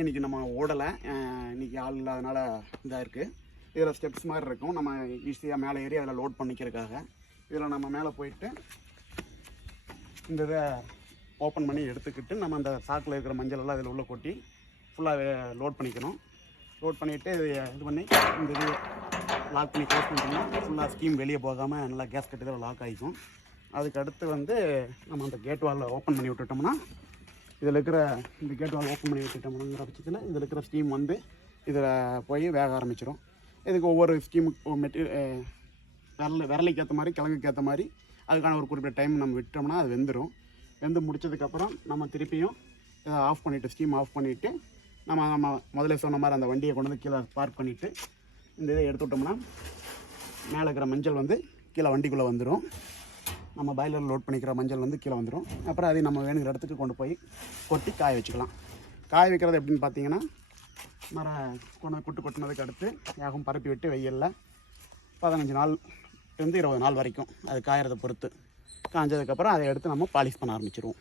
இன்றைக்கி நம்ம ஓடலை, இன்றைக்கி ஆள் இல்லாதனால இதாக இருக்குது. இதில் ஸ்டெப்ஸ் மாதிரி இருக்கும், நம்ம ஈஸியாக மேலே ஏறி அதில் லோட் பண்ணிக்கிறதுக்காக. இதில் நம்ம மேலே போயிட்டு இந்த இதை ஓப்பன் பண்ணி எடுத்துக்கிட்டு நம்ம அந்த சாக்கில் இருக்கிற மஞ்சள் எல்லாம் இதில் உள்ளே கொட்டி ஃபுல்லாக லோட் பண்ணிக்கணும். லோட் பண்ணிவிட்டு இது பண்ணி இந்த இது லாக் பண்ணி க்ளோஸ் பண்ணிட்டோம்னா ஃபுல்லாக ஸ்கீம் வெளியே போகாமல் நல்லா கேஸ் கட்டி இதில் லாக் ஆகிக்கும். அதுக்கு அடுத்து நம்ம அந்த கேட் வாலில் ஓப்பன் பண்ணி விட்டுட்டோம்னா இதில் இருக்கிற இந்த கேட் வால் ஓப்பன் பண்ணி விட்டுட்டோம்ங்கிற பட்சத்தில் இதில் இருக்கிற ஸ்டீம் இதில் போய் வேக ஆரம்பிச்சிடும். இதுக்கு ஒவ்வொரு ஸ்டீமுக்கு விரலைக்கு ஏற்ற மாதிரி கிழங்குக்கு ஏற்ற மாதிரி அதுக்கான ஒரு குறிப்பிட்ட டைம் நம்ம விட்டோம்னா அது வெந்துடும். வெந்து முடிச்சதுக்கப்புறம் நம்ம திருப்பியும் இதை ஆஃப் பண்ணிவிட்டு ஸ்டீம் ஆஃப் பண்ணிவிட்டு நம்ம முதல்ல சொன்ன மாதிரி அந்த வண்டியை கொண்டு வந்து கீழே பார்க் பண்ணிவிட்டு இந்த இதை எடுத்து விட்டோம்னா மேலே இருக்கிற மஞ்சள் கீழே வண்டிக்குள்ளே வந்துடும். நம்ம பாய்லர் லோட் பண்ணிக்கிற மஞ்சள் கீழே வந்துடும். அப்புறம் அதை நம்ம வேணுங்கிற இடத்துக்கு கொண்டு போய் கொட்டி காய வச்சுக்கலாம். காய வைக்கிறது எப்படின்னு பார்த்தீங்கன்னா, கொட்டினதுக்கு அடுத்து யாகம் பரப்பி விட்டு வெயிலில் 15 நாள்லேருந்து 20 நாள் வரைக்கும் அது காயறதை பொறுத்து காய்ஞ்சதுக்கப்புறம் அதை எடுத்து நம்ம பாலிஷ் பண்ண ஆரம்பிச்சிடுவோம்.